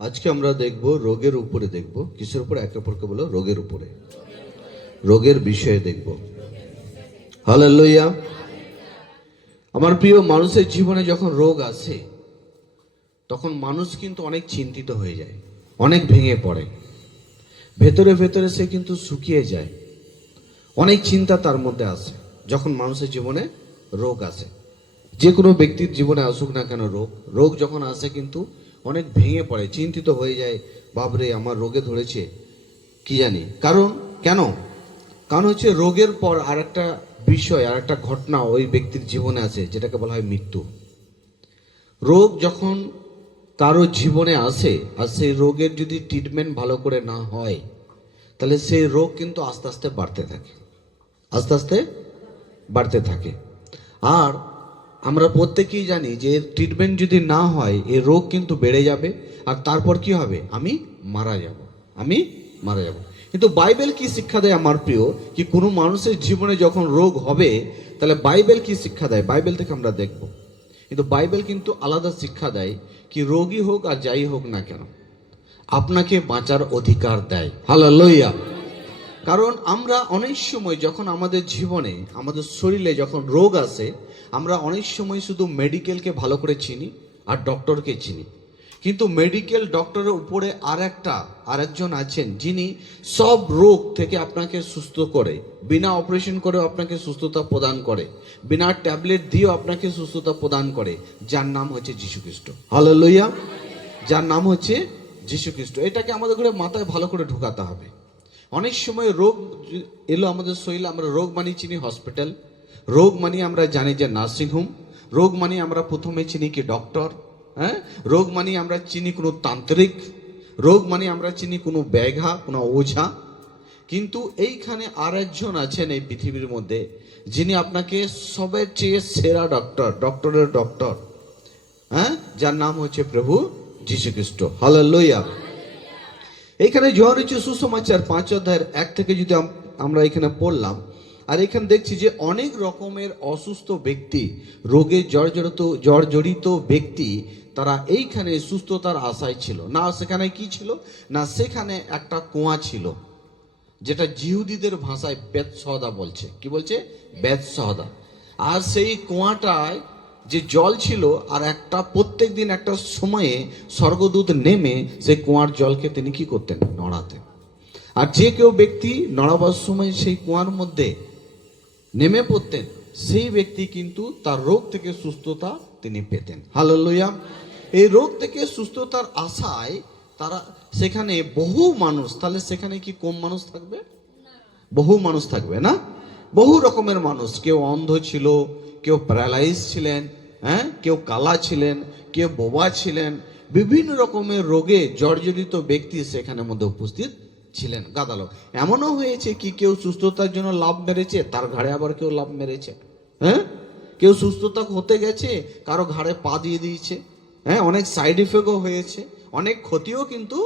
আজকে আমরা দেখব রোগের উপরে, দেখব কিসের উপরে? একে অপরকে বলো রোগের উপরে, রোগের বিষয়ে দেখব। হালেলুয়া। আমার প্রিয়, মানুষের জীবনে যখন রোগ আসে তখন মানুষ কিন্তু অনেক চিন্তিত হয়ে যায়, অনেক ভেঙে পড়ে, ভেতরে ভেতরে সে কিন্তু শুকিয়ে যায়, অনেক চিন্তা তার মধ্যে আসে যখন মানুষের জীবনে রোগ আসে। যে কোনো ব্যক্তির জীবনে আসুক না কেন, রোগ রোগ যখন আসে কিন্তু অনেক ভেঙে পড়ে, চিন্তিত হয়ে যায়, বাবরে আমার রোগে ধরেছে, কি জানি কারণ। কেন? কারণ হচ্ছে রোগের পর আর একটা বিষয়, আর একটা ঘটনা ওই ব্যক্তির জীবনে আছে, যেটাকে বলা হয় মৃত্যু। রোগ যখন কারো জীবনে আসে আর সেই রোগের যদি ট্রিটমেন্ট ভালো করে না হয়, তাহলে সেই রোগ কিন্তু আস্তে আস্তে বাড়তে থাকে, আস্তে আস্তে বাড়তে থাকে। আর আমরা প্রত্যেকেই জানি যে ট্রিটমেন্ট যদি না হয় এই রোগ কিন্তু বেড়ে যাবে, আর তারপর কি হবে? আমি মারা যাব, আমি মারা যাব। কিন্তু বাইবেল কি শিক্ষা দেয় আমার প্রিয়, কি কোনো মানুষের জীবনে যখন রোগ হবে তাহলে বাইবেল কি শিক্ষা দেয়? বাইবেল থেকে আমরা দেখব। কিন্তু বাইবেল কিন্তু আলাদা শিক্ষা দেয়, কি রোগী হোক আর যাই হোক না কেন আপনাকে বাঁচার অধিকার দেয়। হালেলুয়া। কারণ আমরা অনেক সময় যখন আমাদের জীবনে, আমাদের শরীরে যখন রোগ আসে, আমরা অনেক সময় শুধু মেডিকেলকে ভালো করে চিনি আর ডক্টরকে চিনি, কিন্তু মেডিকেল ডক্টরের উপরে আরেকজন আছেন যিনি সব রোগ থেকে আপনাকে সুস্থ করে, বিনা অপারেশন করেও আপনাকে সুস্থতা প্রদান করে, বিনা ট্যাবলেট দিয়েও আপনাকে সুস্থতা প্রদান করে, যার নাম হচ্ছে যীশু খ্রিস্ট। হালেলুয়া। যার নাম হচ্ছে যীশু খ্রিস্ট। এটাকে আমাদের করে মাথায় ভালো করে ঢোকাতে হবে। অনেক সময় রোগ এলো আমাদের শরীরে, আমরা রোগ মানি চিনি হসপিটাল, রোগ মানি আমরা জানি যে নার্সিংহোম, রোগ মানি আমরা প্রথমে চিনি কি ডক্টর, হ্যাঁ, রোগ মানি আমরা চিনি কোনো তান্ত্রিক, রোগ মানি আমরা চিনি কোনো ব্যাঘা, কোনো ওঝা। কিন্তু এইখানে আর একজন আছেন এই পৃথিবীর মধ্যে, যিনি আপনাকে সবের চেয়ে সেরা ডক্টর, ডক্টরের ডক্টর, হ্যাঁ, যার নাম হচ্ছে প্রভু যীশু খ্রিস্ট। হালেলুয়া। এইখানে যোহানের সুসমাচার 5 অধ্যায়ের 1 থেকে যদি আমরা এখানে পড়লাম, আর এখানে দেখছি যে অনেক রকমের অসুস্থ ব্যক্তি, রোগে জর্জরিত ব্যক্তি, তারা এইখানে সুস্থতার আশায় ছিল না। সেখানে কি ছিল না, সেখানে একটা কুয়া ছিল, যেটা জিহুদীদের ভাষায় বেতসহদা বলছে। কি বলছে? বেতসহদা। আর সেই কুয়াটায় যে জল ছিল, আর একটা প্রত্যেক দিন একটা সময়ে স্বর্গদূত নেমে সেই কুয়ার জলকে তিনি কি করতেন? নড়াতেন। আর যে কেউ ব্যক্তি নড়াবার সময় সেই কুয়ার মধ্যে নেমে পড়তেন, সেই ব্যক্তি কিন্তু তার রোগ থেকে সুস্থতা তিনি পেতেন। হালেলুয়া। এই রোগ থেকে সুস্থতার আশায় তারা সেখানে বহু মানুষ, তাহলে সেখানে কি কম মানুষ থাকবে? বহু মানুষ থাকবে না, বহু রকমের মানুষ। কেউ অন্ধ ছিল, কেউ প্যারালাইজ ছিলেন, হ্যাঁ, কেউ কালা ছিলেন, কেউ বোবা ছিলেন, বিভিন্ন রকমের রোগে জর্জরিত ব্যক্তি সেখানে মধ্যে উপস্থিত ছিলেন। গাদালো এমনও হয়েছে কি কেউ সুস্থতার জন্য লাভ মেরেছে, তার ঘাড়ে আবার কেউ লাভ মেরেছে, হ্যাঁ, কেউ সুস্থতা হতে গেছে, কারো ঘাড়ে পা দিয়ে দিয়েছে, হ্যাঁ, অনেক সাইড ইফেক্টও হয়েছে, অনেক ক্ষতিও কিন্তু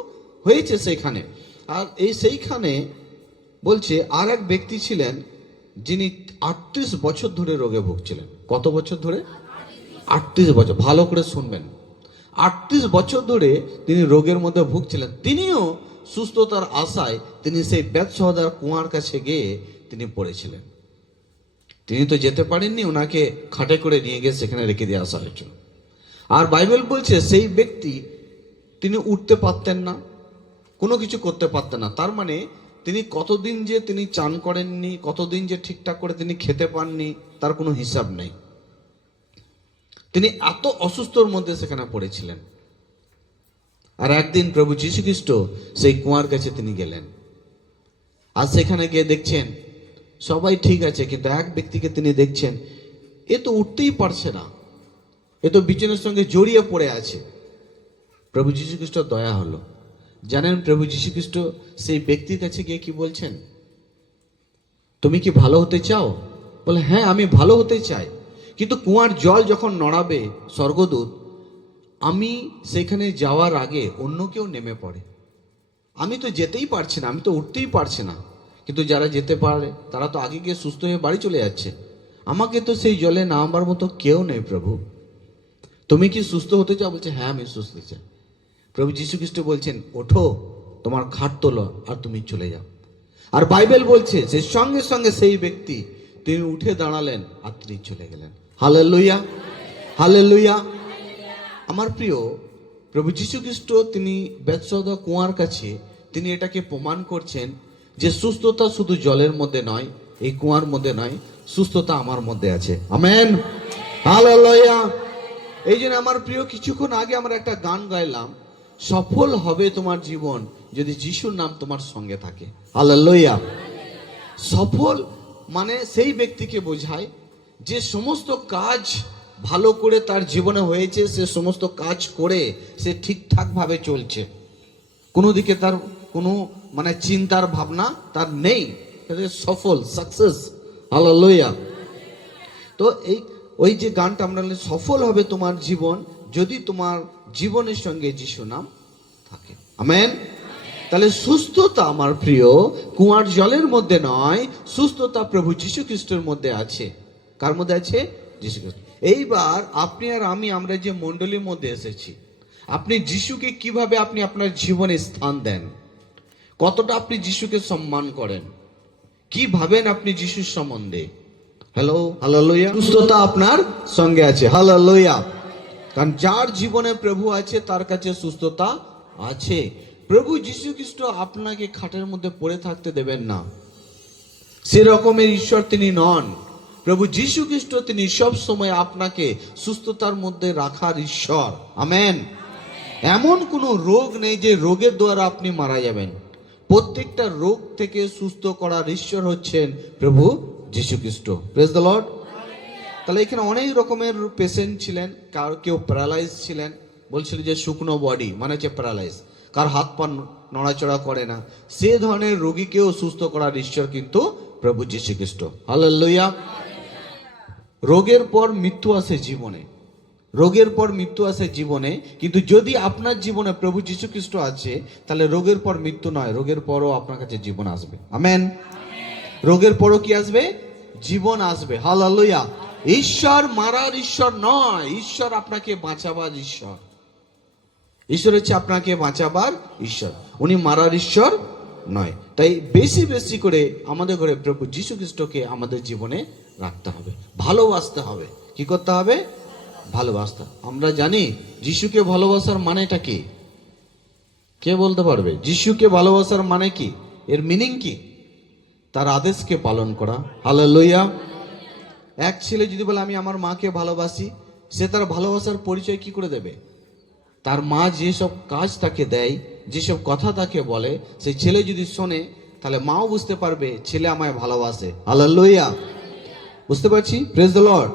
হয়েছে সেখানে। আর সেইখানে বলছে আর এক ব্যক্তি ছিলেন যিনি 38 বছর ধরে রোগে ভুগছিলেন। কত বছর ধরে? 38 বছর। ভালো করে শুনবেন, 38 বছর ধরে তিনি রোগের মধ্যে ভুগছিলেন। তিনিও সুস্থতার আশায় তিনি সেই বেতসহদার কুয়ার কাছে গিয়ে তিনি পড়েছিলেন। তিনি তো যেতে পারেননি, ওনাকে খাটে করে নিয়ে গিয়ে সেখানে রেখে দিয়ে আসা হয়েছিল। আর বাইবেল বলছে সেই ব্যক্তি, তিনি উঠতে পারতেন না, কোনো কিছু করতে পারতেন না। তার মানে তিনি কতদিন যে তিনি চান করেননি, কতদিন যে ঠিকঠাক করে তিনি খেতে পাননি, তার কোনো হিসাব নেই। তিনি এত অসুস্থর মধ্যে সেখানে পড়েছিলেন। আর একদিন প্রভু যীশু খ্রিস্ট সেই কুয়ার কাছে তিনি গেলেন। আর সেখানে গিয়ে দেখছেন সবাই ঠিক আছে, কিন্তু এক ব্যক্তিকে তিনি দেখছেন, এ তো উঠতেই পারছে না, এ তো বিছানার সঙ্গে জড়িয়ে পড়ে আছে। প্রভু যীশু খ্রিস্ট দয়া হলো। জানেন প্রভু যীশু খ্রিস্ট সেই ব্যক্তির কাছে গিয়ে কি বলছেন? তুমি কি ভালো হতে চাও? বলে হ্যাঁ, আমি ভালো হতে চাই, কিন্তু কুয়ার জল যখন নড়াবে স্বর্গদূত, আমি সেখানে যাওয়ার আগে অন্য কেউ নেমে পড়ে, আমি তো যেতেই পারছি না, আমি তো উঠতেই পারছি না, কিন্তু যারা যেতে পারে তারা তো আগে গিয়ে সুস্থ হয়ে বাড়ি চলে যাচ্ছে, আমাকে তো সেই জলে নামবার মতো কেউ নেই। প্রভু তুমি কি সুস্থ হতে চাও? বলছে হ্যাঁ, আমি সুস্থ চাই। প্রভু যীশু খ্রিস্ট বলছেন, ওঠো, তোমার খাট তোলো আর তুমি চলে যাও। আর বাইবেল বলছে যে সঙ্গে সঙ্গে সেই ব্যক্তি তিনি উঠে দাঁড়ালেন আর তিনি চলে গেলেন। Hallelujah, hallelujah. আমার প্রিয়, প্রভু যীশু খ্রিস্ট তিনি বেথসাদা কুয়ার কাছে তিনি এটাকে প্রমাণ করছেন যে সুস্থতা শুধু জলের মধ্যে নয়, এই কুয়ার মধ্যে নয়, সুস্থতা আমার মধ্যে আছে। Amen, hallelujah. এই জন্য আমার প্রিয়, কিছুক্ষণ আগে আমরা একটা গান গাইলাম, সফল হবে তোমার জীবন যদি যিশুর নাম তোমার সঙ্গে থাকে। হালেলুয়া। সফল মানে সেই ব্যক্তিকে বোঝায় যে সমস্ত কাজ ভালো করে তার জীবনে হয়েছে, সে সমস্ত কাজ করে সে ঠিকঠাক ভাবে চলছে, কোনো দিকে তার কোনো মানে চিন্তার ভাবনা তার নেই, সফল, সাকসেস। হালেলুয়া। তো ওই যে গানটা আমরা, সফল হবে তোমার জীবন যদি তোমার জীবনের সঙ্গে যিশু নাম থাকে। আমেন। তাহলে সুস্থতা আমার প্রিয় কুয়ার জলের মধ্যে নয়, সুস্থতা প্রভু যীশু খ্রিস্টের মধ্যে আছে। কার মধ্যে আছে? যীশু খ্রিস্ট। এইবার আপনি আর আমি, আমরা যে মণ্ডলীর মধ্যে এসেছি, আপনি যিশুকে কিভাবে আপনি আপনার জীবনে স্থান দেন, কতটা আপনি যিশুকে সম্মান করেন, কি ভাবেন আপনি যিশুর সম্বন্ধে? Hello, hallelujah. সুস্থতা আপনার সঙ্গে আছে। হালেলুয়া। কারণ যার জীবনে প্রভু আছে তার কাছে সুস্থতা আছে। প্রভু যীশু খ্রিস্ট আপনাকে খাটের মধ্যে পড়ে থাকতে দেবেন না, সেরকমের ঈশ্বর তিনি নন। প্রভু যীশু খ্রিস্ট তিনি সব সময় আপনাকে সুস্থতার মধ্যে রাখার ঈশ্বর। আমেন। এমন কোনো রোগ নেই যে রোগের দ্বারা আপনি মারা যাবেন। প্রত্যেকটা রোগ থেকে সুস্থ করার ঈশ্বর হচ্ছেন প্রভু যীশু খ্রিস্ট। Praise the Lord. তাহলে এখানে অনেক রকমের পেশেন্ট ছিলেন, কেউ প্যারালাইজ ছিলেন, বলছিল যে শুকনো বডি মানে হচ্ছে প্যারালাইজ, কার হাত পা নড়াচড়া করে না, সে ধরনের রোগীকেও সুস্থ করার ঈশ্বর কিন্তু প্রভু যীশু খ্রিস্ট। হালেলুয়া। রোগের পর মৃত্যু আসে জীবনে, রোগের পর মৃত্যু আসে জীবনে, কিন্তু যদি আপনার জীবনে প্রভু যীশু খ্রিস্ট আছে তাহলে রোগের পর মৃত্যু নয়, রোগের পরও আপনার কাছে জীবন আসবে। আমেন। রোগের পরও কি আসবে? জীবন আসবে। হালেলুয়া। ঈশ্বর মারার ঈশ্বর নয়, ঈশ্বর আপনাকে বাঁচাবার ঈশ্বর। ঈশ্বর হচ্ছে আপনাকে বাঁচাবার ঈশ্বর, উনি মারার ঈশ্বর নয়। তাই বেশি বেশি করে আমাদের ঘরে প্রভু যীশু খ্রিস্টকে আমাদের জীবনে রাখতে হবে, ভালোবাসতে হবে। কি করতে হবে? ভালোবাসতে। আমরা জানি যিশুকে ভালোবাসার মানেটা কি? কে বলতে পারবে? যিশুকে ভালোবাসার মানে কি, এর মিনিং কি? তার আদেশকে পালন করা। হালেলুয়া। এক ছেলে যদি বলে আমি আমার মাকে ভালোবাসি, সে তার ভালোবাসার পরিচয় কি করে দেবে? তার মা যেসব কাজ তাকে দেয়, যেসব কথা তাকে বলে, সেই ছেলে যদি শোনে তাহলে মাও বুঝতে পারবে ছেলে আমায় ভালোবাসে। হালেলুয়া। বুঝতে পারছি? Praise the Lord.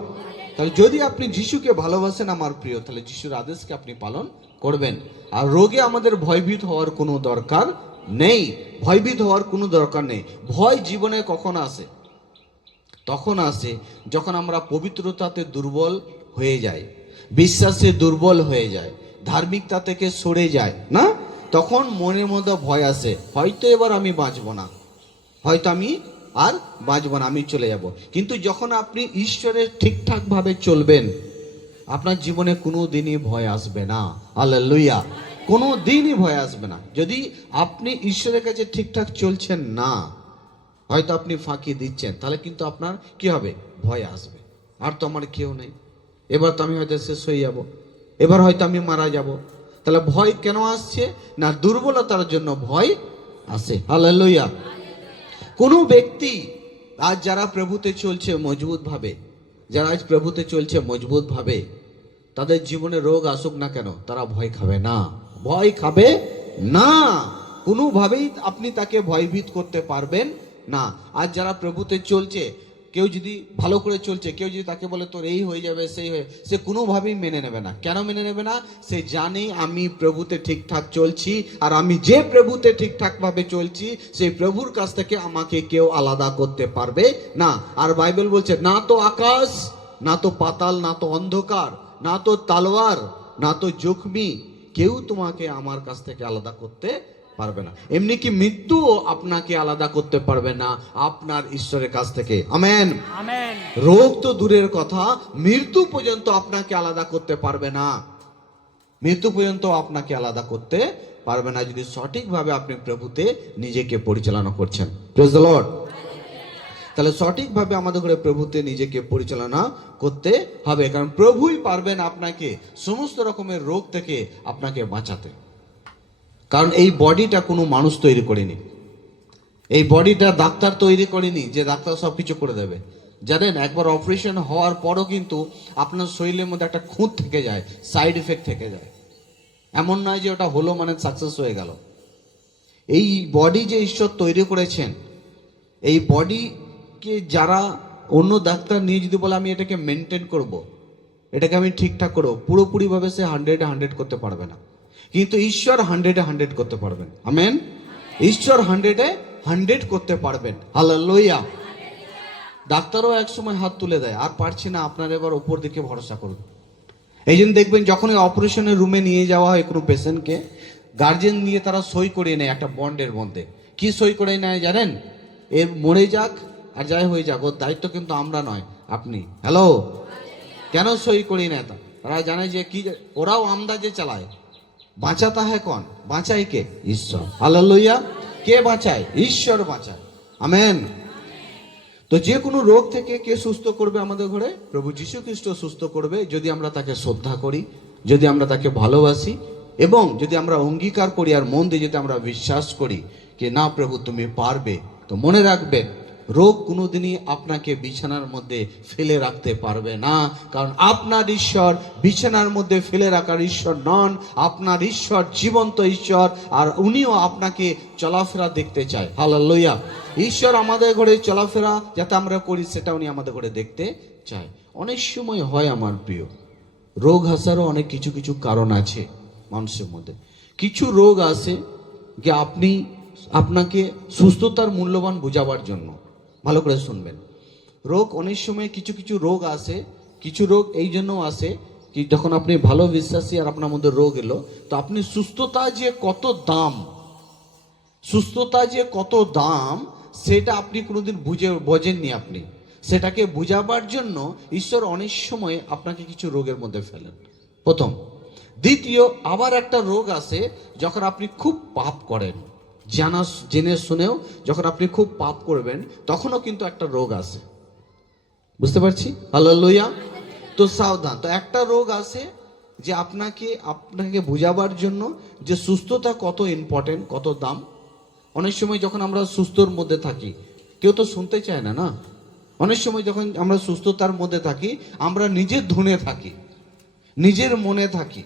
তাহলে যদি আপনি যিশুকে ভালোবাসেন আমার প্রিয়, তাহলে যিশুর আদেশকে আপনি পালন করবেন। আর রোগে আমাদের ভয়ভীত হওয়ার কোনো দরকার নেই, ভয়ভীত হওয়ার কোনো দরকার নেই। ভয় জীবনে কখন আসে? তখন আসে যখন আমরা পবিত্রতাতে দুর্বল হয়ে যাই, বিশ্বাসে দুর্বল হয়ে যায়, ধার্মিকতা থেকে সরে যায় না, তখন মনের মধ্যে ভয় আসে, হয়তো এবার আমি বাঁচবো না, হয়তো আমি আর বাঁচবো না, আমি চলে যাব। কিন্তু যখন আপনি ঈশ্বরের ঠিকঠাক ভাবে চলবেন, আপনার জীবনে কোনো দিনই ভয় আসবে না। হালেলুয়া। কোনো দিনই ভয় আসবে না। যদি আপনি ঈশ্বরের কাছে ঠিকঠাক চলছেন না, হয়তো আপনি ফাঁকি দিচ্ছেন, তাহলে কিন্তু আপনার কি হবে? ভয় আসবে। আর তো আমার কেউ নেই, এবার তো আমি হয়তো শেষ হয়ে যাব, এবার হয়তো আমি মারা যাব। তাহলে ভয় কেন আসছে? না, দুর্বলতার জন্য ভয় আসে। হালেলুয়া। কোনো ব্যক্তি আজ যারা প্রভুতে চলছে মজবুত ভাবে, যারা আজ প্রভুতে চলছে মজবুত ভাবে, তাদের জীবনে রোগ আসুক না কেন, তারা ভয় খাবে না, ভয় খাবে না। কোনোভাবেই আপনি তাকে ভয়ভীত করতে পারবেন না। আজ যারা প্রভুতে চলছে, কেউ যদি ভালো করে চলছে, কেউ যদি তাকে বলে তোর এই হয়ে যাবে সেই হয়ে, সে কোনোভাবেই মেনে নেবে না। কেন মেনে নেবে না? সে জানে আমি প্রভুতে ঠিকঠাক চলছি, আর আমি যে প্রভুতে ঠিকঠাক ভাবে চলছি সেই প্রভুর কাছ থেকে আমাকে কেউ আলাদা করতে পারবে না। আর বাইবেল বলছে না তো আকাশ, না তো পাতাল, না তো অন্ধকার, না তো তালোয়ার, না তো জখমি, কেউ তোমাকে আমার কাছ থেকে আলাদা করতে পারবে না। এমনি কি মৃত্যুও আপনাকে আলাদা করতে পারবে না আপনার ঈশ্বরের কাছ থেকে। Amen, amen. রোগ তো দূরের কথা, মৃত্যু পর্যন্ত আপনাকে আলাদা করতে পারবে না। মৃত্যু পর্যন্ত আপনাকে আলাদা করতে পারবে না, যদি সঠিকভাবে আপনি প্রভুতে নিজেকে পরিচালনা করছেন। Praise the Lord. তাহলে সঠিকভাবে আমাদের করে প্রভুতে নিজেকে পরিচালনা করতে হবে, কারণ প্রভুই পারবেন আপনাকে সমস্ত রকমের রোগ থেকে আপনাকে বাঁচাতে। কারণ এই বডিটা কোনো মানুষ তৈরি করেনি, এই বডিটা ডাক্তার তৈরি করেনি যে ডাক্তার সব কিছু করে দেবে। জানেন, একবার অপারেশন হওয়ার পরও কিন্তু আপনার শরীরের মধ্যে একটা খুঁত থেকে যায়, সাইড এফেক্ট থেকে যায়। এমন নয় যে ওটা হলো মানে সাকসেস হয়ে গেল। এই বডি যে ঈশ্বর তৈরি করেছেন, এই বডিকে যারা অন্য ডাক্তার নিয়ে যদি বলে আমি এটাকে মেনটেন করব, এটাকে আমি ঠিকঠাক করবো, পুরোপুরিভাবে সে 100-100 করতে পারবে না, কিন্তু ঈশ্বর 100-100 করতে পারবেন। আমেন। ঈশ্বর 100-100 করতে পারবেন। হালেলুয়া। ডাক্তারও এক সময় হাত তুলে দেয়, আর পারছি না, আপনার এবার ওপর দিকে ভরসা করুন। এই জন্য দেখবেন যখন অপারেশনের রুমে নিয়ে যাওয়া হয় কোনো পেশেন্টকে, গার্জেন নিয়ে তারা সই করে নেয় একটা বন্ডের মধ্যে। কি সই করে নেয় জানেন? এর মরে যাক আর যাই হয়ে যাক, ওর দায়িত্ব কিন্তু আমরা নয়, আপনি। হ্যালো, কেন সই করি না? তারা জানে যে কি, ওরাও আন্দাজে চালায়। বাঁচাতা হয় কোন? বাঁচায় কে? ঈশ্বর। হালেলুয়া। কে বাঁচায়? ঈশ্বর বাঁচায়। আমেন। তো যে কোনো রোগ থেকে কে সুস্থ করবে আমাদের ঘরে? প্রভু যীশু খ্রিস্ট সুস্থ করবে, যদি আমরা তাকে শ্রদ্ধা করি, যদি আমরা তাকে ভালোবাসি, এবং যদি আমরা অঙ্গীকার করি আর মন দিয়ে যদি আমরা বিশ্বাস করি যে না প্রভু তুমি পারবে। তো মনে রাখবেন, রোগ কোনোদিনই আপনাকে বিছানার মধ্যে ফেলে রাখতে পারবে না, কারণ আপনার ঈশ্বর বিছানার মধ্যে ফেলে রাখার ঈশ্বর নন। আপনার ঈশ্বর জীবন্ত ঈশ্বর, আর উনিও আপনাকে চলাফেরা দেখতে চায়। হালেলুয়া। ঈশ্বর আমাদের ঘরে চলাফেরা যাতে আমরা করি, সেটা উনি আমাদের ঘরে দেখতে চায়। অনেক সময় হয় আমার প্রিয়, রোগ আসারও অনেক কিছু কিছু কারণ আছে মানুষের মধ্যে। কিছু রোগ আসে যে আপনাকে সুস্থতার মূল্যবান বোঝাবার জন্য। ভালো করে শুনবেন, রোগ অনেক সময় কিছু কিছু রোগ আসে, কিছু রোগ এই জন্য আসে কি যখন আপনি ভালো বিশ্বাসী আর আপনার মধ্যে রোগ এলো, তো আপনি সুস্থতা যে কত দাম, সুস্থতা যে কত দাম সেটা আপনি কোনোদিন বোঝেননি। আপনি সেটাকে বুঝাবার জন্য ঈশ্বর অনেক সময় আপনাকে কিছু রোগের মধ্যে ফেলেন, প্রথম। দ্বিতীয়, আবার একটা রোগ আসে যখন আপনি খুব পাপ করেন, জেনে শুনেও যখন আপনি খুব পাপ করবেন, তখনও কিন্তু একটা রোগ আসে। বুঝতে পারছি? হালেলুয়া। তো সাবধান। তো একটা রোগ আসে যে আপনাকে বুঝাবার জন্য যে সুস্থতা কত ইম্পর্টেন্ট, কত দাম। অনেক সময় যখন আমরা সুস্থর মধ্যে থাকি, কেউ তো শুনতে চায় না, না? অনেক সময় যখন আমরা সুস্থতার মধ্যে থাকি, আমরা নিজের ধুনে থাকি, নিজের মনে থাকি,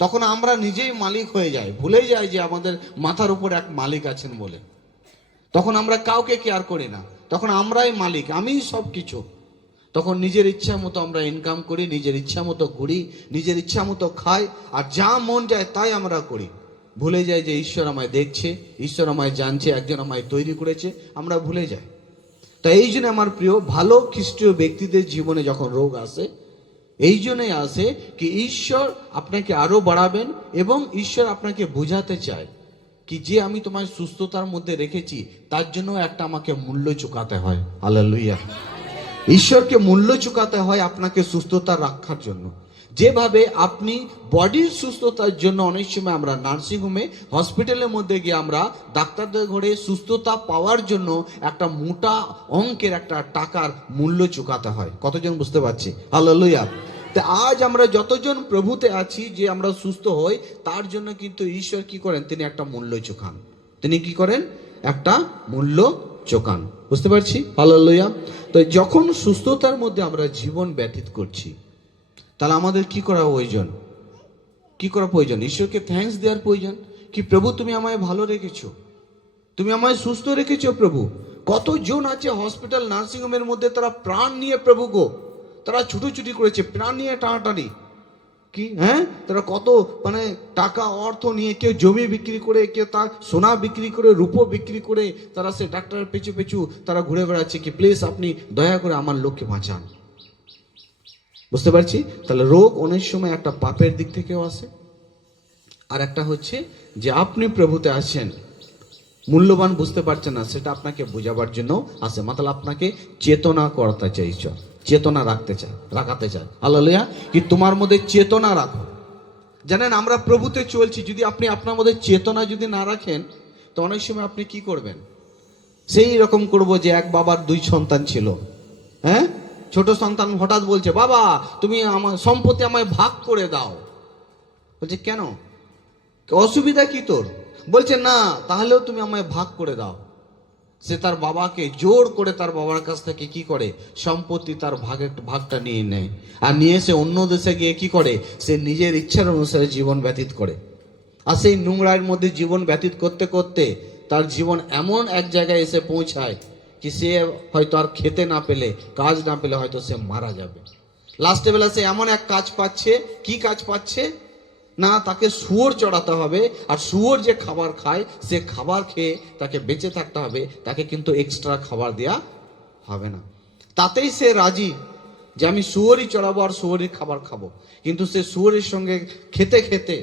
তখন আমরা নিজেই মালিক হয়ে যাই, ভুলে যাই যে আমাদের মাথার উপর এক মালিক আছেন বলে। তখন আমরা কাউকে কেয়ার করি না, তখন আমরাই মালিক, আমিই সব কিছু। তখন নিজের ইচ্ছা মতো আমরা ইনকাম করি, নিজের ইচ্ছা মতো ঘুরি, নিজের ইচ্ছা মতো খাই, আর যা মন যায় তাই আমরা করি। ভুলে যাই যে ঈশ্বর আমায় দেখছে, ঈশ্বর আমায় জানছে, একজন আমায় তৈরি করেছে, আমরা ভুলে যাই। তাই এই জন্য আমার প্রিয়, ভালো খ্রিস্টীয় ব্যক্তিদের জীবনে যখন রোগ আসে, এই জন্যই আসে কি ঈশ্বর আপনাকে আরো বাড়াবেন, এবং ঈশ্বর আপনাকে বোঝাতে চায় কি যে আমি তোমায় সুস্থতার মধ্যে রেখেছি, তার জন্য একটা আমাকে মূল্য চুকাতে হয়। হালেলুয়া। ঈশ্বরকে মূল্য চুকাতে হয় আপনাকে সুস্থতা রাখার জন্য। যেভাবে আপনি বডির সুস্থতার জন্য অনেক সময় আমরা নার্সিংহোমে, হসপিটালের মধ্যে গিয়ে আমরা ডাক্তারদের ঘরে সুস্থতা পাওয়ার জন্য একটা মোটা অঙ্কের একটা টাকার মূল্য চুকাতে হয়। কতজন বুঝতে পারছি? হালেলুয়া। তা আজ আমরা যতজন প্রভুতে আছি যে আমরা সুস্থ হই, তার জন্য কিন্তু ঈশ্বর কি করেন? তিনি একটা মূল্য চোখান। তিনি কি করেন? একটা মূল্য চোখান। বুঝতে পারছি? হালেলুয়া। তো যখন সুস্থতার মধ্যে আমরা জীবন ব্যতীত করছি, তাহলে আমাদের কি করা প্রয়োজন? কি করা প্রয়োজন? ঈশ্বরকে থ্যাঙ্কস দেওয়ার প্রয়োজন কি, প্রভু তুমি আমায় ভালো রেখেছো, তুমি আমায় সুস্থ রেখেছো প্রভু। কতজন আছে হসপিটাল নার্সিংহোমের মধ্যে, তারা প্রাণ নিয়ে প্রভু গো, তারা ছুটোছুটি করেছে, প্রাণ নিয়ে টানাটানি কি, হ্যাঁ, তারা কত মানে টাকা অর্থ নিয়ে, কেউ জমি বিক্রি করে, কেউ তার সোনা বিক্রি করে, রূপো বিক্রি করে, তারা সে ডাক্তারের পেছু পেছু তারা ঘুরে বেড়াচ্ছে কি প্লিজ আপনি দয়া করে আমার লোককে বাঁচান। বুঝতে পারছি? তাহলে রোগ অনেক সময় একটা পাপের দিক থেকেও আসে, আর একটা হচ্ছে যে আপনি প্রভুতে আসেন, মূল্যবান বুঝতে পারছেন না, সেটা আপনাকে বোঝাবার জন্য আসে। মাতাল আপনাকে চেতনা করতে চাই ঈশ্বর, চেতনা রাখাতে চায়। হালেলুয়া। কি তোমার মধ্যে চেতনা রাখো। জানেন, আমরা প্রভুতে চলছি, যদি আপনি আপনার মধ্যে চেতনা যদি না রাখেন, তো অনেক সময় আপনি কি করবেন, সেই রকম করব যে এক বাবার 2 সন্তান ছিল। হ্যাঁ, ছোট সন্তান হঠাৎ বলছে, বাবা তুমি আমার সম্পত্তি আমায় ভাগ করে দাও। বলছে কেন, অসুবিধা কি তোর? বলছে না, তাহলেও তুমি আমায় ভাগ করে দাও। সে তার বাবাকে জোর করে তার বাবার কাছ থেকে কি করে, সম্পত্তি তার ভাগটা নিয়ে নেয়, আর নিয়ে সে অন্য দেশে গিয়ে কি করে, সে নিজের ইচ্ছার অনুসারে জীবন ব্যতীত করে। আর সেই নোংরার মধ্যে জীবন ব্যতীত করতে করতে তার জীবন এমন এক জায়গায় এসে পৌঁছায় কি সে হয়তো আর খেতে না পেলে, কাজ না পেলে হয়তো সে মারা যাবে। লাস্টে বেলা সে এমন এক কাজ পাচ্ছে, কি কাজ পাচ্ছে না, তাকে শুয়োর চড়াতে হবে, আর শুয়োর যে খাবার খায় সে খাবার খেয়ে তাকে বেঁচে থাকতে হবে, তাকে কিন্তু এক্সট্রা খাবার দেয়া হবে না। তাতেই সে রাজি যে আমি শুয়োরই চড়াবো আর শুয়োরই খাবার খাবো। কিন্তু সে শুয়োরের সঙ্গে খেতে খেতে,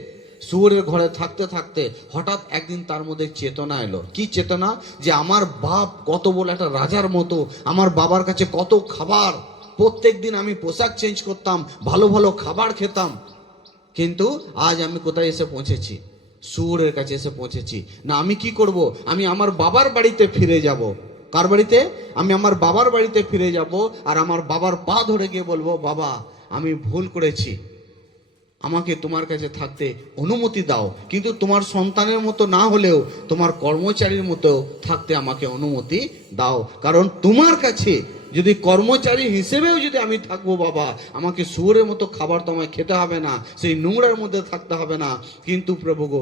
শুয়োরের ঘরে থাকতে থাকতে হঠাৎ একদিন তার মধ্যে চেতনা এলো। কি চেতনা? যে আমার বাপ কত বড় একটা রাজার মতো, আমার বাবার কাছে কত খাবার, প্রত্যেক দিন আমি পোশাক চেঞ্জ করতাম, ভালো ভালো খাবার খেতাম, কিন্তু আজ আমি কোথায় এসে পৌঁছেছি? শুয়োরের কাছে এসে পৌঁছেছি। না, আমি কি করব, আমি আমার বাবার বাড়িতে ফিরে যাব। কার বাড়িতে? আমি আমার বাবার বাড়িতে ফিরে যাব, আর আমার বাবার পা ধরে গিয়ে বলবো, বাবা আমি ভুল করেছি, আমাকে তোমার কাছে থাকতে অনুমতি দাও, কিন্তু তোমার সন্তানের মতো না হলেও তোমার কর্মচারীর মতো থাকতে আমাকে অনুমতি দাও। কারণ তোমার কাছে যদি কর্মচারী হিসেবেও যদি আমি থাকবো বাবা, আমাকে শুয়োরের মতো খাবার তো আমায় খেতে হবে না, সেই নোংরার মধ্যে থাকতে হবে না। কিন্তু প্রভু গো,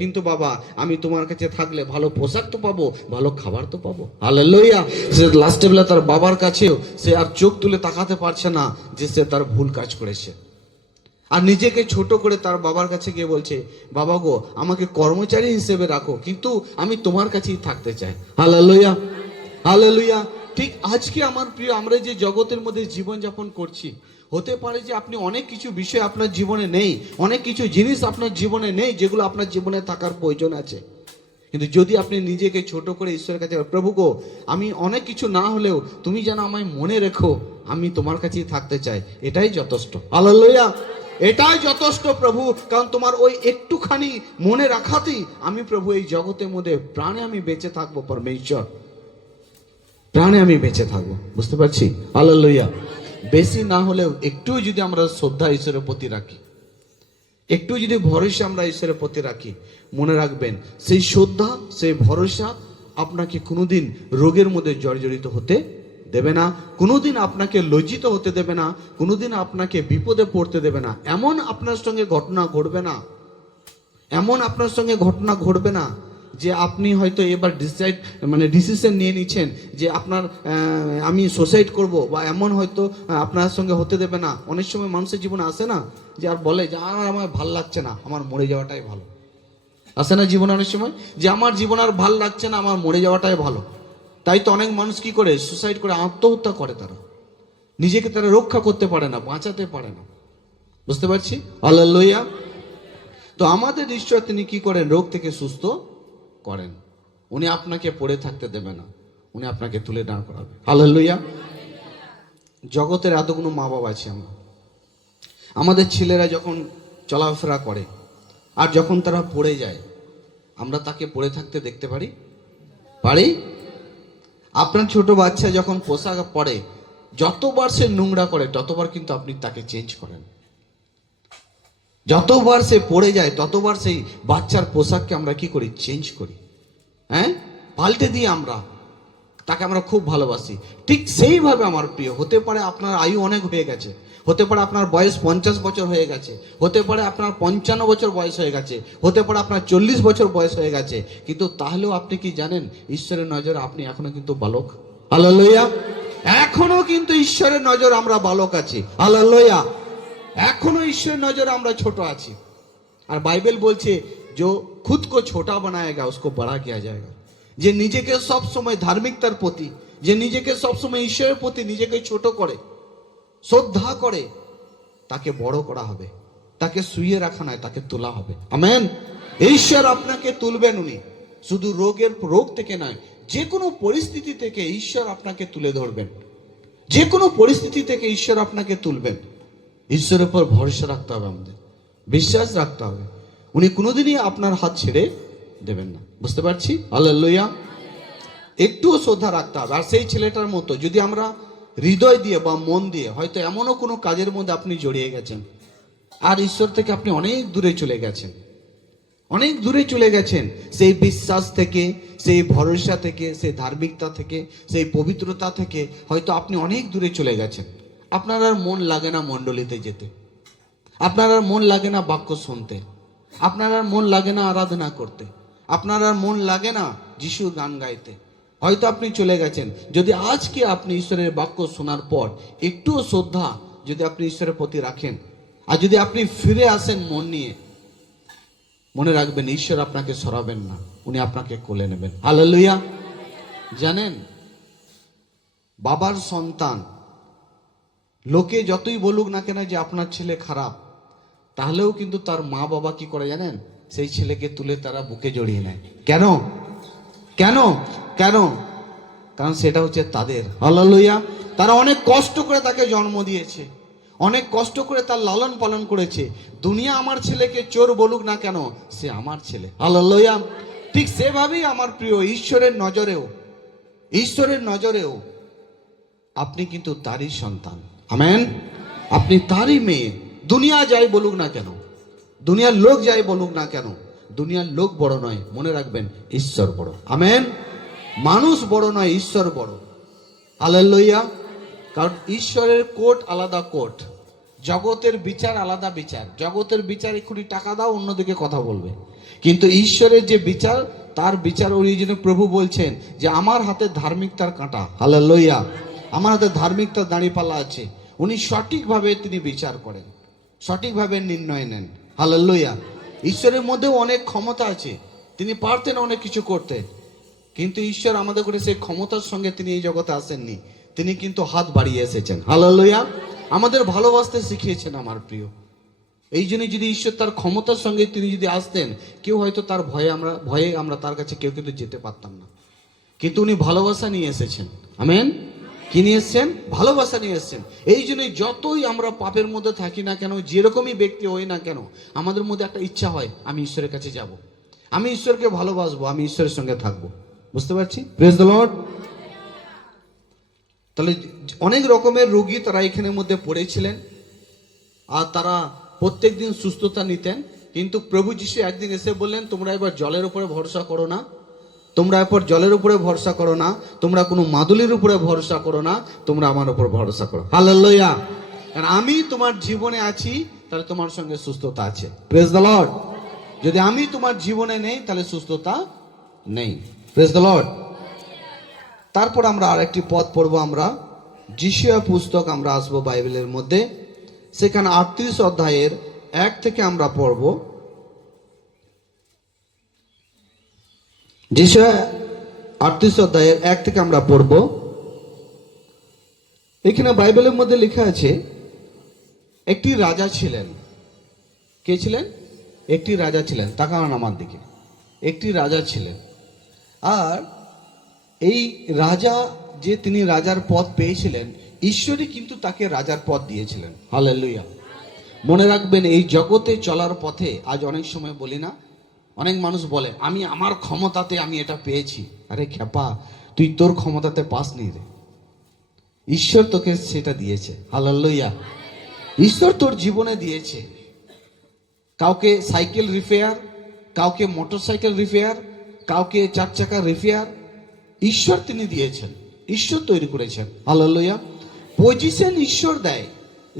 কিন্তু বাবা আমি তোমার কাছে থাকলে ভালো পোশাক তো পাবো, ভালো খাবার তো পাবো। হালেলুয়া। সে লাস্টে বেলা তার বাবার কাছেও সে আর চোখ তুলে তাকাতে পারছে না যে সে তার ভুল কাজ করেছে, আর নিজেকে ছোট করে তার বাবার কাছে গিয়ে বলছে, বাবা গো আমাকে কর্মচারী হিসেবে রাখো, কিন্তু আমি তোমার কাছেই থাকতে চাই। Hallelujah, hallelujah. ঠিক আজকে আমার প্রিয়, আমরা যে জগতের মধ্যে জীবনযাপন করছি, হতে পারে যে আপনি অনেক কিছু বিষয় আপনার জীবনে নেই, অনেক কিছু জিনিস আপনার জীবনে নেই যেগুলো আপনার জীবনে থাকার প্রয়োজন আছে, কিন্তু যদি আপনি নিজেকে ছোট করে ঈশ্বরের কাছে, প্রভু গো আমি অনেক কিছু না হলেও তুমি যেন আমায় মনে রেখো, আমি তোমার কাছেই থাকতে চাই, এটাই যথেষ্ট। হালেলুয়া, এটাই যথেষ্ট প্রভু। কারণ তোমার ওই একটুখানি মনে রাখাতেই আমি প্রভু এই জগতের মধ্যে প্রাণে আমি বেঁচে থাকবো, পরমেশ্বর প্রাণে আমি বেঁচে থাকবো। বুঝতে পারছি? হালেলুয়া। বেশি না হলেও একটু যদি আমরা শ্রদ্ধা ঈশ্বরের প্রতি রাখি, একটু যদি ভরসা আমরা ঈশ্বরের প্রতি রাখি, মনে রাখবেন সেই শ্রদ্ধা, সেই ভরসা আপনাকে কোনোদিন রোগের মধ্যে জর্জরিত হতে দেবে না, কোনোদিন আপনাকে লজ্জিত হতে দেবে না, কোনোদিন আপনাকে বিপদে পড়তে দেবে না। এমন আপনার সঙ্গে ঘটনা ঘটবে না, এমন আপনার সঙ্গে ঘটনা ঘটবে না যে আপনি হয়তো এবার ডিসিশন নিয়ে নিচ্ছেন যে আপনার আমি সুসাইড করব, বা এমন হয়তো আপনার সঙ্গে হতে দেবে না। অনেক সময় মানুষের জীবনে আসে না যে আর বলে যে আর আমার ভাল লাগছে না, আমার মরে যাওয়াটাই ভালো। আসে না জীবনে অনেক সময় যে আমার জীবন আর ভাল লাগছে না, আমার মরে যাওয়াটাই ভালো। তাই তো অনেক মানুষ কি করে, সুসাইড করে, আত্মহত্যা করে। তারা নিজেকে তারা রক্ষা করতে পারে না, বাঁচাতে পারে না। বুঝতে পারছি? হালেলুয়া। তো আমাদের ঈশ্বর তিনি কি করেন, রোগ থেকে সুস্থ করেন। উনি আপনাকে পড়ে থাকতে দেবে না, উনি আপনাকে তুলে দাঁড় করাবে। হালেলুয়া। জগতের এতগুলো মা বাবা আছে, আমরা আমাদের ছেলেরা যখন চলাফেরা করে আর যখন তারা পড়ে যায়, আমরা তাকে পড়ে থাকতে দেখতে পারি? আপনার ছোট বাচ্চা যখন পোশাক পরে, যতবার সে নোংরা করে ততবার কিন্তু আপনি তাকে চেঞ্জ করেন। যতবার সে পড়ে যায় ততবার সেই বাচ্চার পোশাককে আমরা কি করি, চেঞ্জ করি, হ্যাঁ, পাল্টে দিয়ে তাকে আমরা খুব ভালোবাসি। ঠিক সেইভাবে আমার প্রিয়, হতে পারে আপনার আয়ু অনেক হয়ে গেছে, হতে পারে আপনার বয়স 50 বছর হয়ে গেছে, হতে পারে আপনার 55 বছর বয়স হয়ে গেছে, হতে পারে আপনার 40 বছর বয়স হয়ে গেছে, কিন্তু তাহলেও আপনি কি জানেন, ঈশ্বরের নজরে আপনি এখনো কিন্তু বালক। হালেলুয়া। এখনো কিন্তু ঈশ্বরের নজর আমরা বালক আছি। হালেলুয়া। এখনো ঈশ্বরের নজরে আমরা ছোট আছি। আর বাইবেল বলছে जो खुद को छोटा बनाएगा उसको बड़ा किया जाएगा। যে নিজেকে সব সময় ধার্মিকতার প্রতি, যে নিজেকে সব সময় ঈশ্বরের প্রতি নিজেকে ছোট করে, শ্রদ্ধা করে, তাকে বড় করা হবে, তাকে শুইয়ে রাখা নয়, তাকে তোলা হবে। আমেন। ঈশ্বর আপনাকে তুলবেন, উনি শুধু রোগ থেকে নয়, যে কোনো পরিস্থিতি থেকে ঈশ্বর আপনাকে তুলে ধরবেন, যে কোনো পরিস্থিতি থেকে ঈশ্বর আপনাকে তুলবেন। ঈশ্বরের উপর ভরসা রাখতে হবে আমাদের। বিশ্বাস রাখতে হবে। উনি কোনোদিনই আপনার হাত ছেড়ে দেবেন না। বুঝতে পারছি? হালেলুয়া। একটুও শ্রদ্ধা রাখতে হবে। আর সেই ছেলেটার মতো যদি আমরা হৃদয় দিয়ে বা মন দিয়ে, হয়তো এমনও কোনো কাজের মধ্যে আপনি জড়িয়ে গেছেন আর ঈশ্বর থেকে আপনি অনেক দূরে চলে গেছেন, অনেক দূরে চলে গেছেন, সেই বিশ্বাস থেকে, সেই ভরসা থেকে, সেই ধার্মিকতা থেকে, সেই পবিত্রতা থেকে হয়তো আপনি অনেক দূরে চলে গেছেন। আপনার আর মন লাগে না মণ্ডলীতে যেতে, আপনার আর মন লাগে না বাক্য শুনতে, আপনার আর মন লাগে না আরাধনা করতে, আপনার আর মন লাগে না যিশুর গান গাইতে। হয়তো আপনি চলে গেছেন। যদি আজকে আপনি ঈশ্বরের বাক্য শোনার পর একটুও শ্রদ্ধা যদি আপনি ঈশ্বরের প্রতি রাখেন, আর যদি আপনি ফিরে আসেন মন নিয়ে, মনে রাখবেন ঈশ্বর আপনাকে সরাবেন না, উনি আপনাকে কোলে নেবেন। হালেলুয়া। জানেন, বাবার সন্তান লোকে যতই বলুক না কেন যে আপনার ছেলে খারাপ, তাহলেও কিন্তু তার মা বাবা কি করে জানেন? সেই ছেলেকে তুলে তারা বুকে জড়িয়ে নেয়। কেন? কেন? কেন? কারণ সেটা হচ্ছে তাদের। হালেলুয়া। তারা অনেক কষ্ট করে তাকে জন্ম দিয়েছে, অনেক কষ্ট করে তার লালন পালন করেছে। দুনিয়া আমার ছেলেকে চোর বলুক না কেন, সে আমার ছেলে। হালেলুয়া। ঠিক সেভাবেই আমার প্রিয়, ঈশ্বরের নজরেও, ঈশ্বরের নজরেও আপনি কিন্তু তারই সন্তান। আমেন। আপনি তারই মেয়ে। দুনিয়া যাই বলুক না কেন, দুনিয়ার লোক যাই বলুক না কেন, দুনিয়ার লোক বড় নয়, মনে রাখবেন ঈশ্বর বড়। আমেন। মানুষ বড় নয়, ঈশ্বর বড়। হালেলুয়া। কারণ ঈশ্বরের কোর্ট আলাদা কোর্ট, জগতের বিচার আলাদা বিচার। জগতের বিচার এক্ষুনি টাকা দাও, অন্যদিকে কথা বলবে। কিন্তু ঈশ্বরের যে বিচার, তার বিচার ওই জন্য প্রভু বলছেন যে আমার হাতে ধার্মিকতার কাঁটা। হালেলুয়া। আমার হাতে ধার্মিকতার দাঁড়িপাল্লা আছে। উনি সঠিকভাবে তিনি বিচার করেন, সঠিকভাবে নির্ণয় নেন। হালেলুয়া। ঈশ্বরের মধ্যেও অনেক ক্ষমতা আছে, তিনি পারতেন অনেক কিছু করতে, কিন্তু ঈশ্বর আমাদের করে সেই ক্ষমতার সঙ্গে তিনি এই জগতে আসেননি, তিনি কিন্তু হাত বাড়িয়ে এসেছেন। হালেলুয়া। আমাদের ভালোবাসতে শিখিয়েছেন আমার প্রিয়। এই জন্য যদি ঈশ্বর তার ক্ষমতার সঙ্গে তিনি যদি আসতেন, কেউ হয়তো তার ভয়ে আমরা তার কাছে কেউ কিন্তু যেতে পারতাম না। কিন্তু উনি ভালোবাসা নিয়ে এসেছেন। আমেন। কি নিয়ে এসেছেন? ভালোবাসা নিয়ে এসেছেন। এই জন্যই যতই আমরা পাপের মধ্যে থাকি না কেন, যেরকমই ব্যক্তি হই না কেন, আমাদের মধ্যে একটা ইচ্ছা হয় আমি ঈশ্বরের কাছে যাব, আমি ঈশ্বরকে ভালোবাসবো, আমি ঈশ্বরের সঙ্গে থাকবো। বুঝতে পারছি? Praise the Lord. তাহলে অনেক রকমের রোগী তারা এখানের মধ্যে পড়েছিলেন, আর তারা প্রত্যেক দিন সুস্থতা নিতেন। কিন্তু প্রভু যিশু একদিন এসে বললেন, তোমরা এবার জলের উপরে ভরসা করো না, তোমরা এরপর জলের উপরে ভরসা করো না, তোমরা কোনো মাদুলির উপরে ভরসা করো না, তোমরা আমার উপর ভরসা করো। হালেলুয়া। কারণ আমি তোমার জীবনে আছি, তাহলে তোমার সঙ্গে সুস্থতা আছে। Praise the Lord. যদি আমি তোমার জীবনে নেই, তাহলে সুস্থতা নেই। Praise the Lord. তারপর আমরা আরেকটি পদ পড়বো, আমরা যিশয়া পুস্তক আমরা আসবো বাইবেলের মধ্যে, সেখানে 38 অধ্যায়ের 1 থেকে আমরা পড়ব। যিশয়া 38 অধ্যায়ের 1 থেকে আমরা পড়ব। এখানে বাইবেলের মধ্যে লেখা আছে, একটি রাজা ছিলেন। কে ছিলেন? একটি রাজা ছিলেন। তাকান আমার দিকে। একটি রাজা ছিলেন, আর এই রাজা যে তিনি রাজার পদ পেয়েছিলেন, ঈশ্বরই কিন্তু তাকে রাজার পদ দিয়েছিলেন। হালেলুয়া। মনে রাখবেন, এই জগতে চলার পথে আজ অনেক সময় বলি না, অনেক মানুষ বলে আমি আমার ক্ষমতাতে আমি এটা পেয়েছি। আরে খেপা, তুই তোর ক্ষমতাতে পাসনি রে, ঈশ্বর তোকে সেটা দিয়েছে। হালেলুয়া। ঈশ্বর তোর জীবনে দিয়েছে। কাউকে সাইকেল রিপেয়ার, কাউকে মোটরসাইকেল রিপেয়ার, কাউকে 4 চাকা রিপেয়ার, ঈশ্বর তিনি দিয়েছেন, ঈশ্বর তৈরি করেছেন। হালেলুয়া। পজিশন ঈশ্বর দেয়,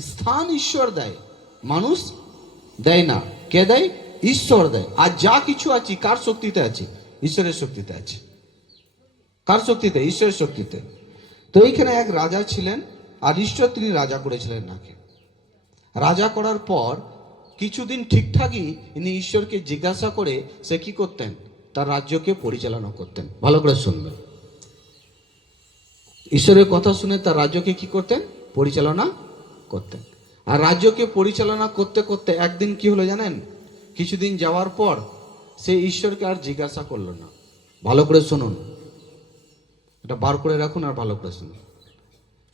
স্থান ঈশ্বর দেয়, মানুষ দেয় না। কে দেয়? ঈশ্বর দেয়। আর যা কিছু আছে কার শক্তিতে আছে? ঈশ্বরের শক্তিতে আছে। কার শক্তিতে? ঈশ্বরের শক্তিতে। তো এইখানে এক রাজা ছিলেন, আর ঈশ্বর তিনি রাজা করেছিলেন নাকি। রাজা করার পর কিছুদিন ঠিকঠাকই ইনি ঈশ্বরকে জিজ্ঞাসা করে সে কি করতেন? তার রাজ্যকে পরিচালনা করতেন। ভালো করে শুনবেন, ঈশ্বরের কথা শুনে তার রাজ্যকে কি করতেন? পরিচালনা করতেন। আর রাজ্যকে পরিচালনা করতে করতে একদিন কি হলো জানেন? কিছুদিন যাওয়ার পর সে ঈশ্বরকে আর জিজ্ঞাসা করলো না। ভালো করে শুনুন, এটা বার করে রাখুন আর ভালো করে শুনুন।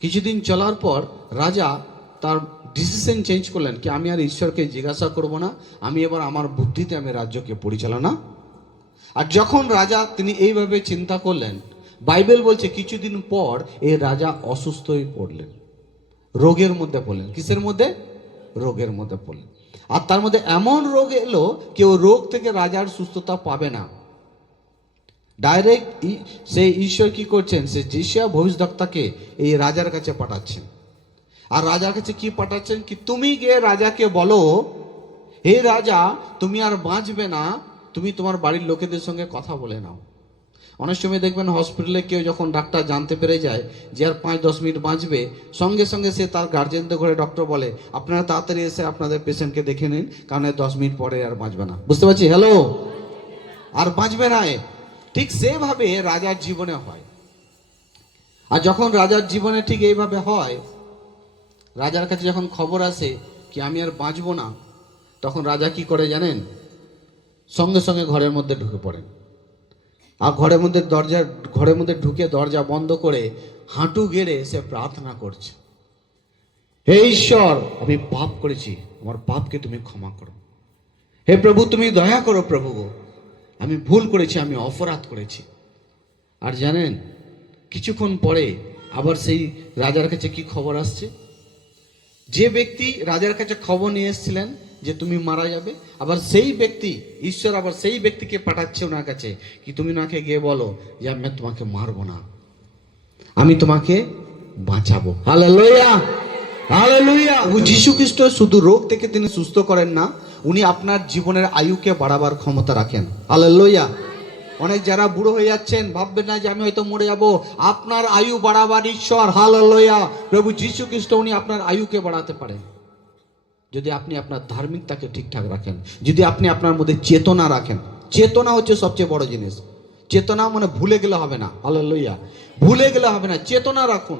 কিছুদিন চলার পর রাজা তার ডিসিশন চেঞ্জ করলেন কি আমি আর ঈশ্বরকে জিজ্ঞাসা করব না, আমি এবার আমার বুদ্ধিতে আমি রাজ্যকে পরিচালনা। আর যখন রাজা তিনি এইভাবে চিন্তা করলেন, বাইবেল বলছে কিছুদিন পর এই রাজা অসুস্থ হয়ে পড়লেন, রোগের মধ্যে পড়লেন। কিসের মধ্যে? রোগের মধ্যে পড়লেন। আর তার মধ্যে এমন রোগ এলো কেউ রোগ থেকে রাজার সুস্থতা পাবে না। ডাইরেক্ট সেই ঈশ্বর কি করছেন, সে যিশা ভবিষ্যদ্বক্তাকে এই রাজার কাছে পাঠাচ্ছেন। আর রাজার কাছে কি পাঠাচ্ছেন কি তুমি গিয়ে রাজাকে বলো, হে রাজা তুমি আর বাঁচবে না, তুমি তোমার বাড়ির লোকেদের সঙ্গে কথা বলে নাও। অনেক সময় দেখবেন হসপিটালে কেউ যখন ডাক্তার জানতে পেরে যায় যে আর 5-10 মিনিট বাঁচবে, সঙ্গে সঙ্গে সে তার গার্জেনদের ঘরে ডক্টর বলে আপনারা তাড়াতাড়ি এসে আপনাদের পেশেন্টকে দেখে নিন, কারণ 10 মিনিট পরে আর বাঁচবে না। বুঝতে পারছি? হ্যালো, আর বাঁচবে না। ঠিক সেভাবে রাজার জীবনে হয়। আর যখন রাজার জীবনে ঠিক এইভাবে হয়, রাজার কাছে যখন খবর আসে কি আমি আর বাঁচবো না, তখন রাজা কি করে জানেন? সঙ্গে সঙ্গে ঘরের মধ্যে ঢুকে পড়েন। আর ঘরের মধ্যে ঢুকে দরজা বন্ধ করে হাঁটু গেড়ে সে প্রার্থনা করছে, হে ঈশ্বর আমি পাপ করেছি, আমার পাপকে তুমি ক্ষমা করো। হে প্রভু তুমি দয়া করো, প্রভু গো আমি ভুল করেছি, আমি অপরাধ করেছি। আর জানেন কিছুক্ষণ পরে আবার সেই রাজার কাছে কি খবর আসছে? যে ব্যক্তি রাজার কাছে খবর নিয়ে এসেছিলেন যে তুমি মারা যাবে, আবার সেই ব্যক্তি, ঈশ্বর আবার সেই ব্যক্তিকে পাঠাচ্ছে ওনার কাছে কি তুমি ওনাকে গিয়ে বলো যে আমি তোমাকে মারবো না, আমি তোমাকে বাঁচাবো। Hallelujah, hallelujah. যিশু খ্রিস্ট শুধু রোগ থেকে তিনি সুস্থ করেন না, উনি আপনার জীবনের আয়ুকে বাড়াবার ক্ষমতা রাখেন। হালেলুয়া। অনেক যারা বুড়ো হয়ে যাচ্ছেন ভাববেন না যে আমি হয়তো মরে যাব, আপনার আয়ু বাড়াবার ঈশ্বর হালেলুয়া প্রভু যিশু খ্রিস্ট উনি আপনার আয়ুকে বাড়াতে পারেন যদি আপনি আপনার ধার্মিকতাকে ঠিকঠাক রাখেন, যদি আপনি আপনার মধ্যে চেতনা রাখেন। চেতনা হচ্ছে সবচেয়ে বড় জিনিস। চেতনা মানে ভুলে গেলে হবে না। হালেলুয়া, ভুলে গেলে হবে না, চেতনা রাখুন।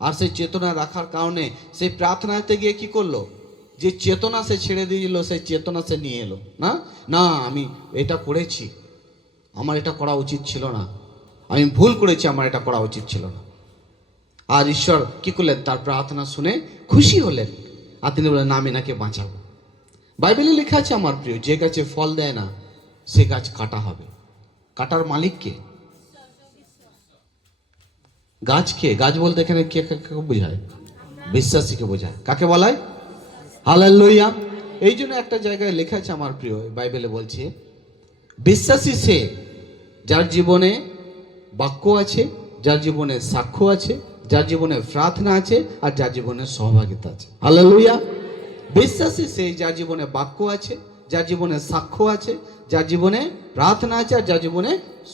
আর সেই চেতনা রাখার কারণে সেই প্রার্থনাতে গিয়ে কি করলো, যে চেতনা সে ছেড়ে দিল সেই চেতনা সে নিয়ে এলো। না না আমি এটা করেছি, আমার এটা করা উচিত ছিল না, আমি ভুল করেছি, আমার এটা করা উচিত ছিল না। আর ঈশ্বর কি করলেন, তার প্রার্থনা শুনে খুশি হলেন। আর তিনি বললেন না আমি নাকি বাঁচাবো। বাইবেলে লেখা আছে আমার প্রিয়, যে গাছে ফল দেয় না সে গাছ কাটা হবে। কাটার মালিক কে? গাছ কে? গাছ বলতে এখানে কে কাকে বোঝায়? বিশ্বাসীকে বোঝায়। কাকে বলায়? হালেলুয়া। এই জন্য একটা জায়গায় লেখা আছে আমার প্রিয়, বাইবেলে বলছে বিশ্বাসী সে যার জীবনে বাক্য আছে, যার জীবনে সাক্ষ্য আছে, যার জীবনে প্রার্থনা আছে, আর যার জীবনে সহভাগিতা আছে। হালেলুয়া। বিশ্বাসী সে যার জীবনে বাক্য আছে, যার জীবনে সাক্ষ্য আছে, যার জীবনে প্রার্থনা আছে, আর যার জীবনে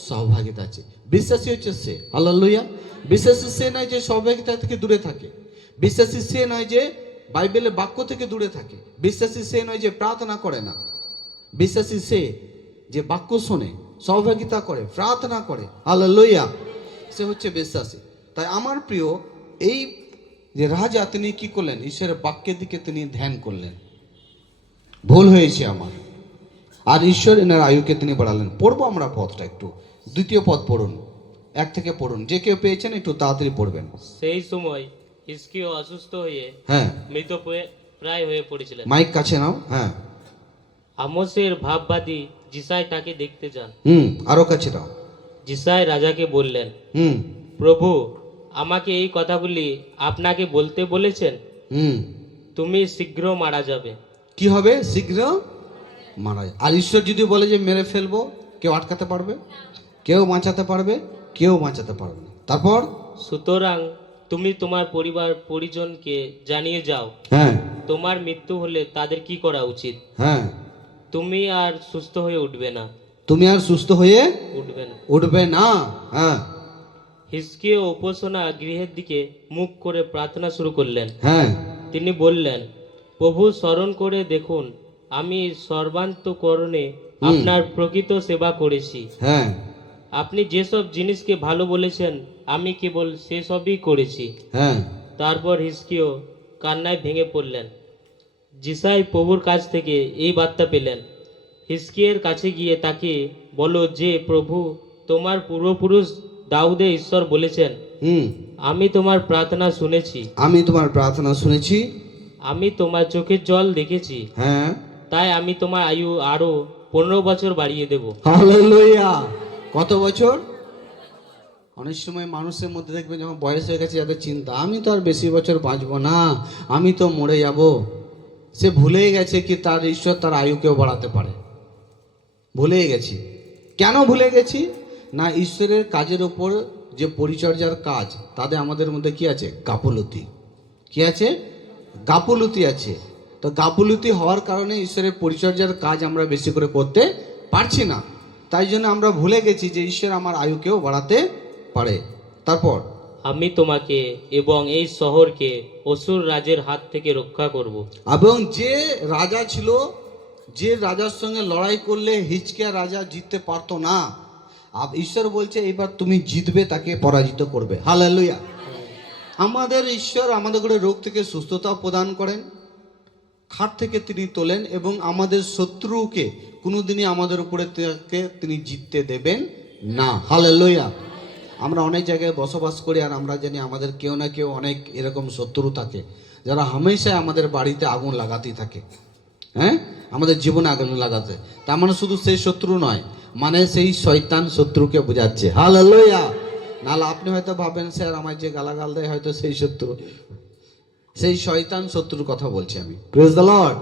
সহভাগিতা আছে। বিশ্বাসী হচ্ছে সে। হালেলুয়া। বিশ্বাসী সে নয় যে সহভাগিতা থেকে দূরে থাকে। বিশ্বাসী সে নয় যে বাইবেলের বাক্য থেকে দূরে থাকে। বিশ্বাসী সে নয় যে প্রার্থনা করে না। বিশ্বাসী সে যে বাক্য শোনে, সহভাগিতা করে, প্রার্থনা করে। হালেলুয়া, সে হচ্ছে বিশ্বাসী। তাই আমার প্রিয়, এই যে রাজা তিনি কি করলেন, ঈশ্বরের বাক্যের দিকে তিনি ধ্যান করলেন, ভুল হয়েছে আমার, আর ঈশ্বর এনার আয়ুকে তিনি বাড়ালেন। পড়বো আমরা পদটা একটু, 2 পদ পড়ুন, 1 থেকে পড়ুন। যে কেউ পেয়েছেন একটু তাড়াতাড়ি পড়বেন। সেই সময় হিজকিয়া অসুস্থ হয়ে হ্যাঁ, মৃত প্রায় হয়ে পড়েছিলেন। মাইক কাছে নাও। হ্যাঁ, আমোসের ভাববাদী জিসাই তাকে দেখতে যান। আরো কাছে নাও। জিসাই রাজাকে বললেন, প্রভু আমাকে এই কথাগুলি আপনাকে বলতে বলেছেন, তুমি শীঘ্র মারা যাবে। কি হবে? শীঘ্র মারা যাবে। আর ঈশ্বর যদি বলে যে মেরে ফেলবো, কেউ আটকাতে পারবে? কেউ বাঁচাতে পারবে? কেউ বাঁচাতে পারবে না। তারপর সুতরাং তুমি তোমার পরিজনকে জানিয়ে যাও, হ্যাঁ, তোমার মৃত্যু হলে তাদের কি করা উচিত। হ্যাঁ, তুমি আর সুস্থ হয়ে উঠবে না, তুমি আর সুস্থ হয়ে উঠবে না। উঠবে না। হ্যাঁ, হিজকিয়া উপাসনা গৃহের দিকে মুখ করে প্রার্থনা শুরু করলেন। হ্যাঁ, তিনি বললেন, প্রভু স্মরণ করে দেখুন, আমি সর্বান্তকরণে আপনার প্রকৃত সেবা করেছি। হ্যাঁ, আপনি যেসব জিনিসকে ভালো বলেছেন আমি কেবল সেসবই করেছি। হ্যাঁ, তারপর হিজকিয়া কান্নায় ভেঙে পড়লেন। জিসাই প্রভুর কাছ থেকে এই বার্তা পেলেন, হিজকিয়ার কাছে গিয়ে তাকে বলো যে প্রভু তোমার পূর্বপুরুষ দাউদে ঈশ্বর বলেছেন, আমি তোমার প্রার্থনা শুনেছি, আমি তোমার প্রার্থনা শুনেছি, আমি তোমার চোখের জল দেখেছি, হ্যাঁ, তাই আমি তোমার আয়ু আরো 15 বছর বাড়িয়ে দেব। হালেলুয়া। কত বছর? অনেক সময় মানুষের মধ্যে দেখবেন যখন বয়স হয়ে গেছে যাদের চিন্তা, আমি তো আর বেশি বছর বাঁচবো না, আমি তো মরে যাব। সে ভুলেই গেছে কি তার ঈশ্বর তার আয়ুকেও বাড়াতে পারে। ভুলেই গেছি। কেন ভুলে গেছি? না, ঈশ্বরের কাজের ওপর যে পরিচর্যার কাজ, তাদের আমাদের মধ্যে কি আছে? গাফলতি। কি আছে? গাফলতি আছে। তো গাফলতি হওয়ার কারণে ঈশ্বরের পরিচর্যার কাজ আমরা বেশি করে করতে পারছি না। তাই জন্য আমরা ভুলে গেছি যে ঈশ্বর আমার আয়ুকেও বাড়াতে পারে। তারপর আমি তোমাকে এবং এই শহরকে অসুর রাজের হাত থেকে রক্ষা করব। এবং যে রাজা ছিল, যে রাজার সঙ্গে লড়াই করলে হিজকিয়া রাজা জিততে পারতো না, ঈশ্বর বলছে এবার তুমি জিতবে, তাকে পরাজিত করবে। হালেলুয়া। আমাদের ঈশ্বর আমাদের করে রোগ থেকে সুস্থতা প্রদান করেন, খাট থেকে তিনি তোলেন, এবং আমাদের শত্রুকে কোনোদিনই আমাদের উপরে তিনি জিততে দেবেন না। হালেলুয়া। আমরা অনেক জায়গায় বসবাস করি আর আমরা জানি আমাদের কেউ না কেউ অনেক এরকম শত্রু থাকে, যারা হামেশাই আমাদের বাড়িতে আগুন লাগাতেই থাকে, হ্যাঁ, আমাদের জীবনে আগুন লাগাতে। তার মানে শুধু সেই শত্রু নয়, মানে সেই শয়তান শত্রুকে বোঝাচ্ছে। হালেলুয়া। নাহলে আপনি হয়তো ভাবেন স্যার আমায় যে গালাগাল দেয় হয়তো সেই শত্রু, সেই শয়তান শত্রুর কথা বলছি আমি। Praise the Lord.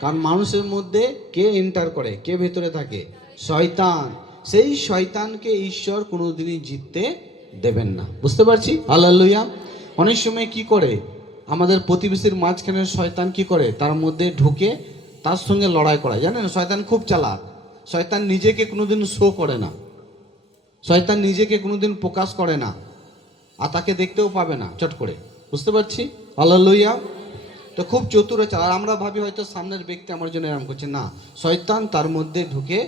কারণ মানুষের মধ্যে কে এন্টার করে, কে ভেতরে থাকে? শয়তান। সেই শয়তানকে ঈশ্বর কোনোদিনই জিততে দেবেন না। বুঝতে পারছি? হালেলুয়া। অনেক সময় কি করে, আমাদের প্রতিবেশীর মাঝখানে শয়তান কি করে, তার মধ্যে ঢুকে তার সঙ্গে লড়াই করা। জানেন, শয়তান খুব চালাক। শয়তান নিজেকে কোনোদিন শো করে না, শয়তান নিজেকে কোনোদিন প্রকাশ করে না, আর তাকে দেখতেও পাবে না চট করে। বুঝতে পারছি? হালেলুয়া। তো খুব চতুর আছে। আর আমরা ভাবি হয়তো সামনের ব্যক্তি আমার জন্য এরকম করছে, না, শয়তান তার মধ্যে ঢুকে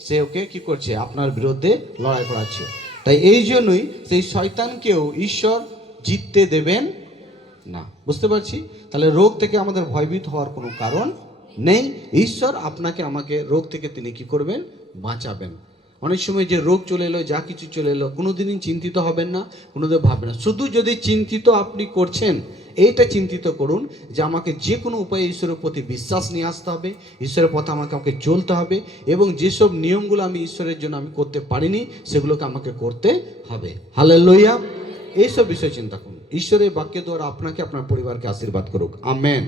সে ওকে কি করছে, আপনার বিরুদ্ধে লড়াই করাচ্ছে। তাই এই জন্যই সেই শয়তানকেও ঈশ্বর জিততে দেবেন না। বুঝতে পারছি? তাহলে রোগ থেকে আমাদের ভয়ভীত হওয়ার কোনো কারণ নেই। ঈশ্বর আপনাকে আমাকে রোগ থেকে তিনি কি করবেন? বাঁচাবেন। অনেক সময় যে রোগ চলে এলো, যা কিছু চলে এলো, কোনোদিনই চিন্তিত হবেন না, কোনোদিন ভাববেন না। শুধু যদি চিন্তিত আপনি করছেন, এইটা চিন্তিত করুন যে আমাকে যে কোনো উপায়ে ঈশ্বরের প্রতি বিশ্বাস নিয়ে আসতে হবে, ঈশ্বরের পথে আমাকে চলতে হবে, এবং যেসব নিয়মগুলো আমি ঈশ্বরের জন্য আমি করতে পারিনি সেগুলোকে আমাকে করতে হবে। হালেলুয়া। এইসব বিষয় চিন্তা করুন। ঈশ্বরের বাক্য দ্বারা আপনাকে আপনার পরিবারকে আশীর্বাদ করুক। আমেন।